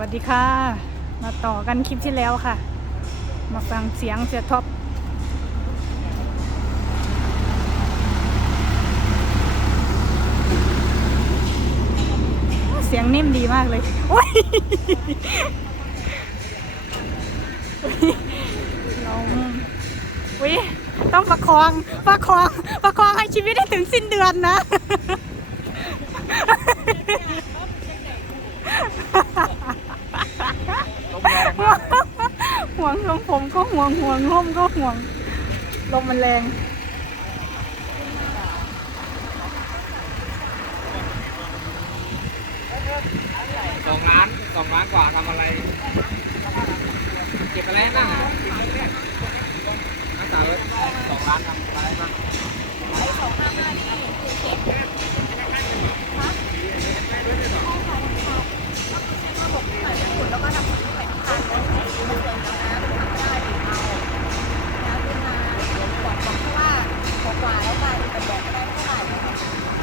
วัสดีค่ะ มาต่อกันคลิปที่แล้วค่ะ มาฟังเสียงเสียท็อปเสียงนิ่มดีมากเลยโอ้ยลงวิต้องประคอง ประคอง ประคองให้ชีวิตได้ถึงสิ้นเดือนนะ ห่วงของผมก็ห่วงห่วงร่มก็ห่วงลมมันแรงสองล้านสองล้านกว่าทำอะไร เก็บอะไรบ้างอะนักสาวสองล้านทำ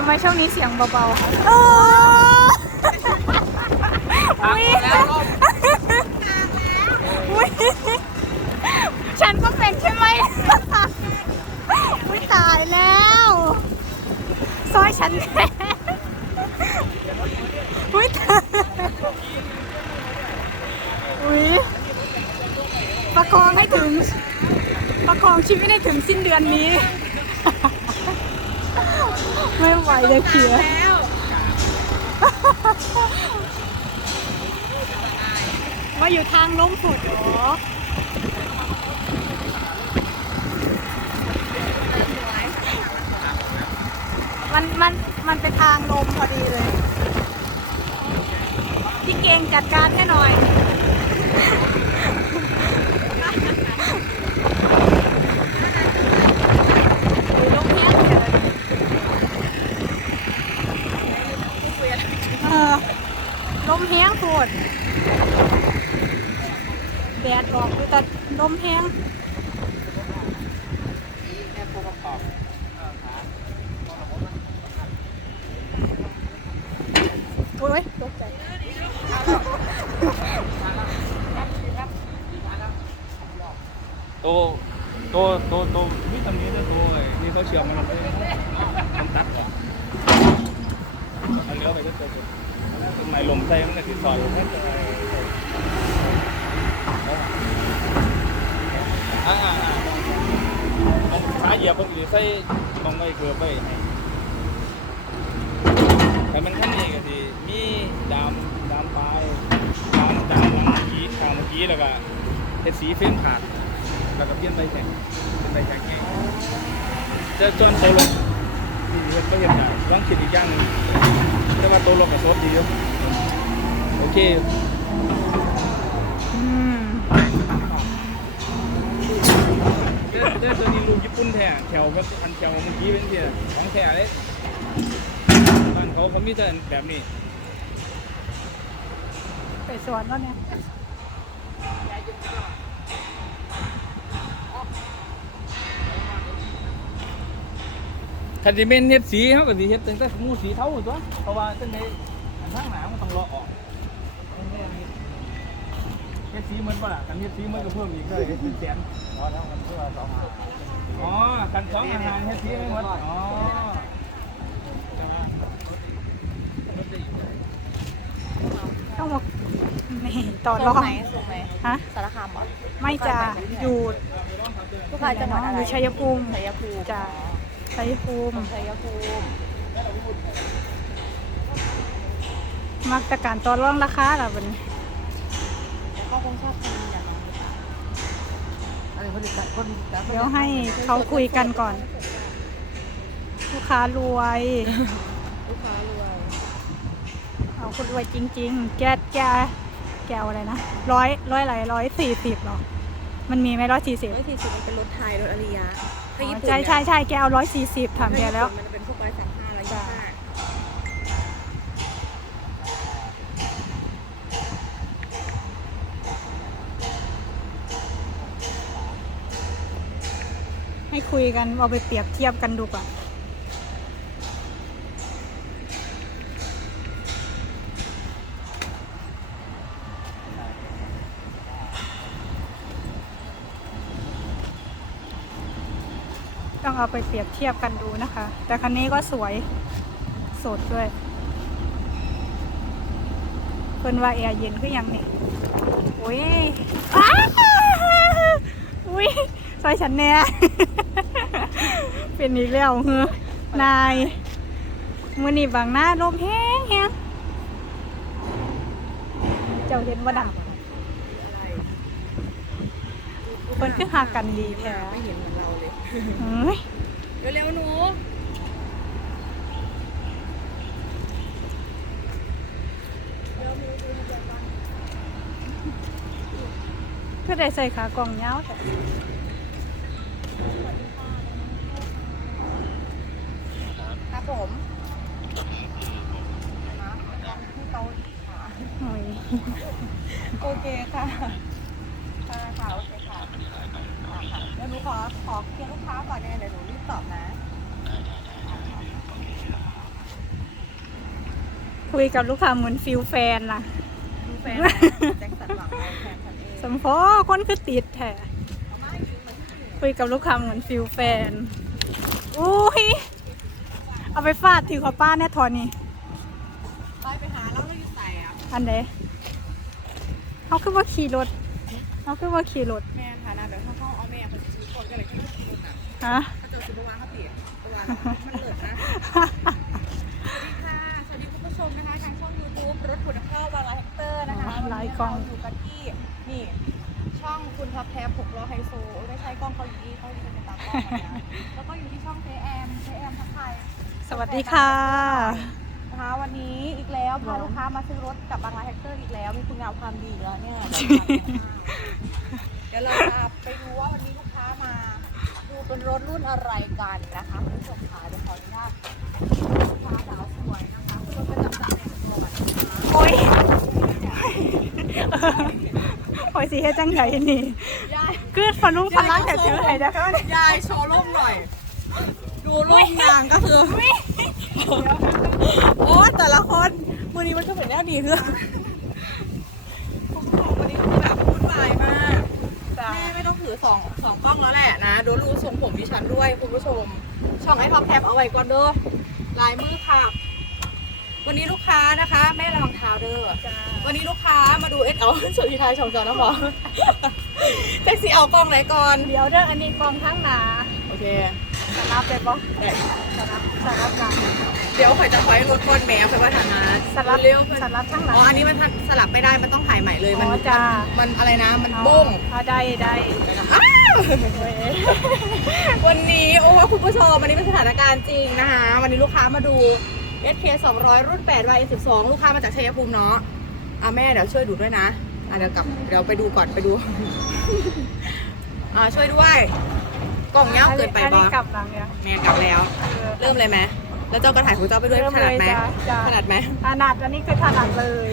ำไมช่วงนี้เสียงเบาๆเอออุ๊ยอุ๊ยฉันก็เป็นใช่ไหมอุ้ยตายแล้วซอยฉันแน่อุ้ยตายอุ้ยประคองให้ถึง ประคองชีวิตให้ถึงสิ้นเดือนนี้ ไม่ไหวเลยเขียว่าอยู่ทางล้มฝุดเหรอมันมันมันเป็นทางลมพอดีเลย พี่เก่งจัดการให้หน่อยลมแห้งเลยเออล มแห้งโคตรแดดออกอยู่แต่ลมแห้งโอ้ยตกใจโตโตโตโตมีตำนี้นะโตเลยนี่เขาเชื่อมมันลงไปมันตัดออกอันเลี้ยวไปก็เจอ ตรงไหนลมใจมันก็ติดซอยอยู่แค่อ่าอ่าอ่าต้องขาเหยียบมันอยู่ใส่ต้องไม่เกือบไปให้แต่มันขั้นนี้ก็สิมีดามดามปลายดามดามเมื่อกี้ทางเมื่อกี้แล้วก็เฮ็ดสีเฟ้มขาดแล้วก็เปลี่ยนใบแข็งเป็นใบแข็งเองจะจนโตลง นี่เฮ็ดก็เห็นได้ลองคิดอีกอย่างหนึงแต่ว่าโตลงกับโซฟดีอยู่โอเคอืมเด้อเด้อตัวนี้ลูกญี่ปุ่นแท้แถวก็อันแถวเมื่อกี้เป็นที่ของแท้เลยบ้านเขาเขามีแต่แบบนี้ไปสวนแล้วเนี่ย คันดิเมนเฮ็ดสีเขาก็สิเฮ็ดตั้งแต่หมูสีเทาตัวเพราะว่าจังไดอันข้างหน้ามันต้องรอออกเฮ็ดสีเหมือนบ่ล่ะคันเฮ็ดสีเหมือนก็เพิ่มอีกเลยเป็นแสนอ๋อแล้วมันเพื่อสองหาอ๋อคันสองอาหารเฮ็ดทีไม่หมดอ๋อใช่ไหมต้องมานี่ต่อรส่องงไหนส่งไหนฮะ สารคามเหรอ ไม่จะอยู่ลูกค้าจังหวัดอะไรอยู่ชัยภูมิชัยภูมิจ้ะ ชัยภูมิชัยภูมิมักแต่การต่อรองราคาล่ะวันนี้แล้วก็คงชอบกินอย่างนั้นเดี๋ยวให้เขาคุยกันก่อน ลูกค้ารวย ลูกค้ารวย เอาคนรวยจริง ๆ แกแกแกวอะไรนะร้อยร้อยอะไรร้อยสี่สิบหรอ มันมีไหมร้อยสี่สิบร้อยสี่สิบมันเป็นรถไทยรถอาริยะ ถ้าญี่ปุ่นใช่ใช่ใช่แกเอาร้อยสี่สิบถามแกแล้ว มันจะเป็นพวกร้อยสามห้าร้อยยี่สิบห้าให้คุยกันเอาไปเปรียบเทียบกันดูก่อน เอาไปเปรียบเทียบกันดูนะคะ แต่คันนี้ก็สวยสดด้วยเพิ่นว่าแอร์เย็นคือหยังนี่โอ้ยอ้าอุ้ยซอยฉันแน่เป็นอีกแล้วเฮ้อนายมือนี่บางหน้าลมแห้งแห้งเจ้าเห็นว่าดังอะไรเพิ่นคือหากันดีแท้ไม่เห็นเหมือนเราเลย เฮ้ยเร็วๆหนูก็ได้ใส่ขากล่องยาวแต่ครับผมโอ้ยโอเคค่ะค่ะค่ะโอเค ค่ะค่ะค่ะเดี๋ยวหนูขอขอเคลียร์ลูกค้าก่อนเนี่ยเดี๋ยวหนูรีบตอบนะ คุยกับลูกค้าเหมือนฟิลแฟนล่ะ ดูแฟนแจ็คสันหวังเอาแฟนฉันเองสมพอคนคือติดแท้คุยกับลูกค้าเหมือนฟิลแฟนอุ้ยเอาไปฟาดถือขอป้าแน่ทอนี่ไปไปหาแล้วเราอยู่ใส่อะอันไหนเขาคือว่าขี่รถเขาคือว่าขี่รถ แม่ ฮะเขาจะซื้อวางเขาเตี๋ยตัวมันเหลือนะ สวัสดีค่ะ สวัสดีคุณผู้ชมนะคะทางช่อง YouTube รถขุดข้าววาลาแฮกเตอร์นะคะหลายกล้องวันนี้เราอยู่กันที่นี่ช่องคุณท็อปแท็บ6ล้อไฮโซโอ้ยไม่ใช่กล้องเขาอยู่นี่เขาอยู่ในตากล้องนะแล้วก็อยู่ที่ช่องเจแอมเจแอมทักทายสวัสดีค่ะนะคะวันนี้อีกแล้วพาลูกค้ามาซื้อรถกับบางร้านแฮกเตอร์อีกแล้วมีคุณงามความดีแล้วเนี่ยเดี๋ยวเราจะไปดูว่าวันนี้ลูกค้ามาดู เป็นรถรุ่นอะไรกันนะคะคุณผู้ชมค่ะเดี๋ยวขออนุญาตลูกค้าสาวสวยนะคะคุณรถประจำตำแหน่งก่อนนะคะโอ้ยโอ้ยสิเฮ็ดจังไงนี่ยายคือพลุงพลังแต่ถือให้ได้ก็ได้ยายโชว์ร่มหน่อย ดูร่มนางก็คือโอ้แต่ละคนวันนี้มันก็เป็นแนวดีเพื่อวันนี้คือแบบวุ่นวายมากจ้าแม่ไม่ต้องถือสองสองกล้องแล้วแหละนะ ดูรูทรงผม ดิฉันด้วยคุณผู้ชม ช่องไอ้ท็อปแท็บเอาไว้ก่อนเด้อลายมือค่ะ วันนี้ลูกค้านะคะ แม่ระวังเท้าเด้อจ้าวันนี้ลูกค้ามาดูเอสเอาสุดที่ท้ายช่องจอนะหมอแท็กซี่เอากล้องไหนก่อนเดี๋ยวเด้ออันนี้กองทั้งหนาโอเคสนับเลยบ่ได้สนับสนับหนาเดี๋ยวข่อยจะคอยรถก้อนแมวไปว่าฐานะสนับเร็วๆเพื่อนสนับทั้งหนาอ๋ออันนี้มันทันสลับไม่ได้มันต้องถ่ายใหม่เลยมันอ๋อจ้ามันอะไรนะมันโบ้งเอาได้ได้อ้า วเว้ยวันนี้โอ้คุณผู้ชมวันนี้เป็นสถานการณ์จริงนะคะ วันนี้ลูกค้ามาดู SK 200 รุ่น8 y 12ลูกค้ามาจากชัยภูมิเนาะอะแม่เดี๋ยวช่วยดูด้วยนะอะเดี๋ยวกลับเดี๋ยวไปดูก่อนไปดูอ่าช่วยด้วย กล่องเงี้ยาวเกินไปอันบนี้อกลับหลังยังแม่กลับแล้ว เออ เริ่มเลยไหมแล้วเจ้ากระถ่ายของเจ้าไปด้วยเริ่มถนัดไหมเลยจ้ะจ้ะ ถนัดไหมถนัดอันนี้คือถนัดเลย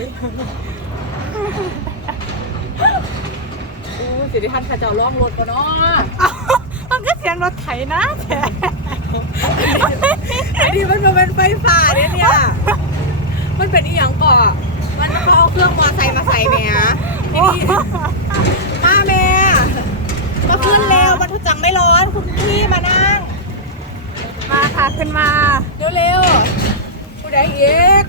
อู้สิริพันธ์ขาเจ้าล่องรถกันเนาะมันก็เสียงรถไถนะแท้ไอ้นี่มันมาเป็นไฟฟ้าเนี่ยเนี่ย มันเป็นอีหยังก่อมันเขาเอาเครื่องมอไซค์มาใส่แม่นี่นี่มาแม่มาขึ้นเร็วมันทุกจังไม่ร้อนคุณพี่มานั่ง มาค่ะขึ้นมาเร็วๆผู้ใดอีก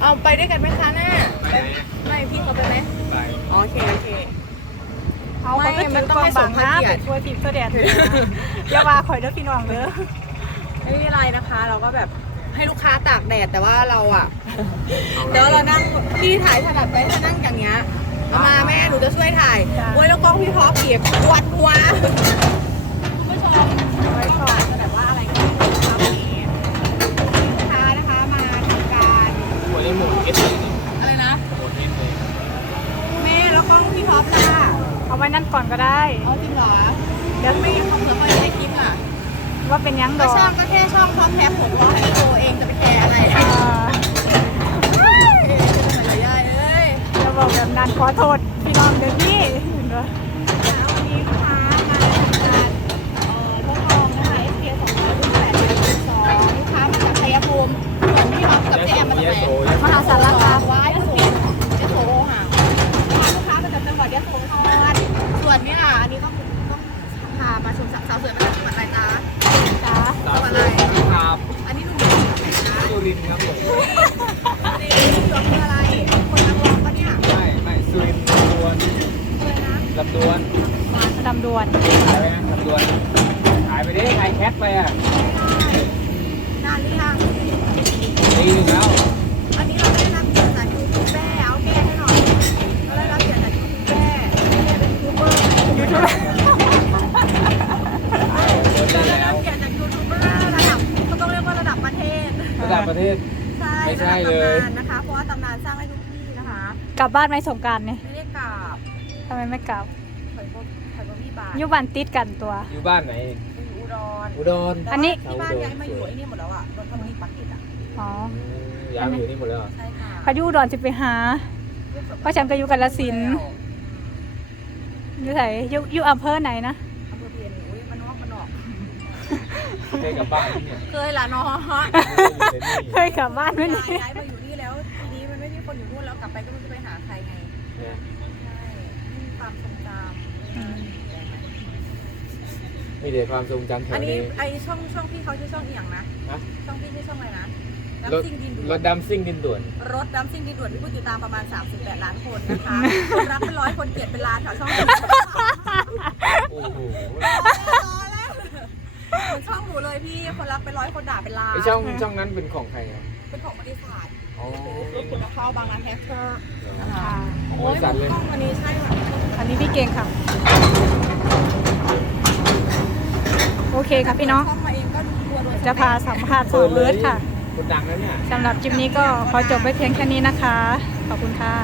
เอาไปด้วยกันไหมคะน่าไปไหน ไม่พี่เขาไปไหม ไป อ๋อโอเคโอเค เอา ไม่เขาก็มัถืนอต้องกองให้สบามงพระนะเกียไปรติทัวร์ทีมตัวแดดเลยนะอย่าว่าข่อยเด้อพี่น้องเด้อไม่มีอะไรนะคะ เราก็แบบให้ลูกค้าตากแดดแต่ว่าเราอะเดี๋ยวเรานั่งพี่ถ่ายถนัดไปถ้านั่งอย่างเงี้ยเอามาแม่หนูจะช่วยถ่ายโอ้ยแล้วกล้องพี่ท็อปเปียกปวดหัว เป็นยังดก็อกช่างก็แค่ช่องท็อปแท็บผมว่าให้โตเองจะไปแคร์อะไรเออะอเอ้ยจะเป็นอะไรยายเอ้ยจะบอกแบบนั้นขอโทษพี่น้องเดี๋ยวนี้เห็นปะววันนี้ลูกค้ามาทำการเอ่อทดลองนะคะ SK 200รุ่น8 2ลูกค้ามาจากชัยภูมิส่วนพี่ท็อปกับเจแอมมาจากไหนยะโสมหาสารคามว้ายยะโสยะโสค่ะลูกค้ามาจากจังหวัดยะโสธรส่วนนี่ยอันนี้ต้องต้องถนี่เหลือคืออะไร คนนักร้องปะเนี่ย ไม่ไม่สุรินทร์ลำดวน อะไรนะ ลำดวน ดำดวน ขายไปนะลำดวนขายไปดิขายแคทไปอะ นานหรือยัง ดีอยู่แล้ว อันนี้เราได้รับเกียรติจากยูทูบแม่เอาแก้ให้หน่อย เราได้รับเกียรติจากยูทูบแม่แม่เป็นยูทูบเบอร์ยูทูบเราได้รับเกียรติจากยูทูบเบอร์ระดับเขาต้องเรียกว่าระดับประเทศ ระดับประเทศ ใช่ ไม่ใช่ ระดับ เลย ตำนานนะคะ เพราะว่าตำนานสร้างให้ทุกที่นะคะ ก ลับบ้านไหมสงกรารเนี่ยไม่ได้กราบทำไมไม่กลับถอยบ่ถอยบ่มีบาทอยู่บ้านติดกันตัว อยู่บ้านไหน อยู่อุดรอุดรอันนี้แต่ว่าที่บ้านย้ายมาอยู่ไอ้นี่หมดแล้วอะนนทบุรีปักเกร็ดอะ อ๋อย้ายมาอยู่นี่หมดแล้วเหรอใช่ค่ะเขาอยู่อุดอนจะไปหา เพราะฉันก็อยู่กาฬสินธุ์ อยู่ไหนอยู่อยู่อำเภอไหนนะ อำเภอเพียนอุ้ยมันนอกมันนอก เคยกลับบ้านที่เนี่ยเคยละเนาะเคยกลับบ้านไหมเนี่ยย้ายมาอยู่ ไม่รู้จะไปหาใครไงเนี่ยใช่ไม่มีความทรงจอืมมีแต่ความทรงจำแถำอัวนนี้นี้ไอช่องช่องพี่เขาชื่อช่องอีหยังนะฮะช่องพี่ชื่อช่องอะไรนะรถดำซิ่งดินด่รวถนดำซิ่งดินด่วน รถดำซิ่งดินด่วนมีผู้ติดตามประมาณ 38 ล้านคนนะคะคนรักเป็นร้อยคนเกลียดเป็นล้านค่ะช่องนี้โอ้โหเหมือนช่องหนูเลยพี่คนรักเป็นร้อยคนด่าเป็นล้านไอช่องช่องนั้นเป็นของใครครับ เป็นของบริษัทอ๋อเป็นคุณเข้าบางร้านแฮกเกอร์นะคะของโอ้บยริษัทเลยกล้องอันนี้ใช่ค่ะอันนี้พี่เก่งค่ะ โอเคครับพี่น้องช่องมาเองก็ดูตัวโดยจะพาสัมภาษณ์สองเอิร์ธค่ะคนดังนะเนี่ยสำหรับคลิปนี้ก็ขอจบไว้เพียงแค่นี้นะคะ ขอบคุณค่ะ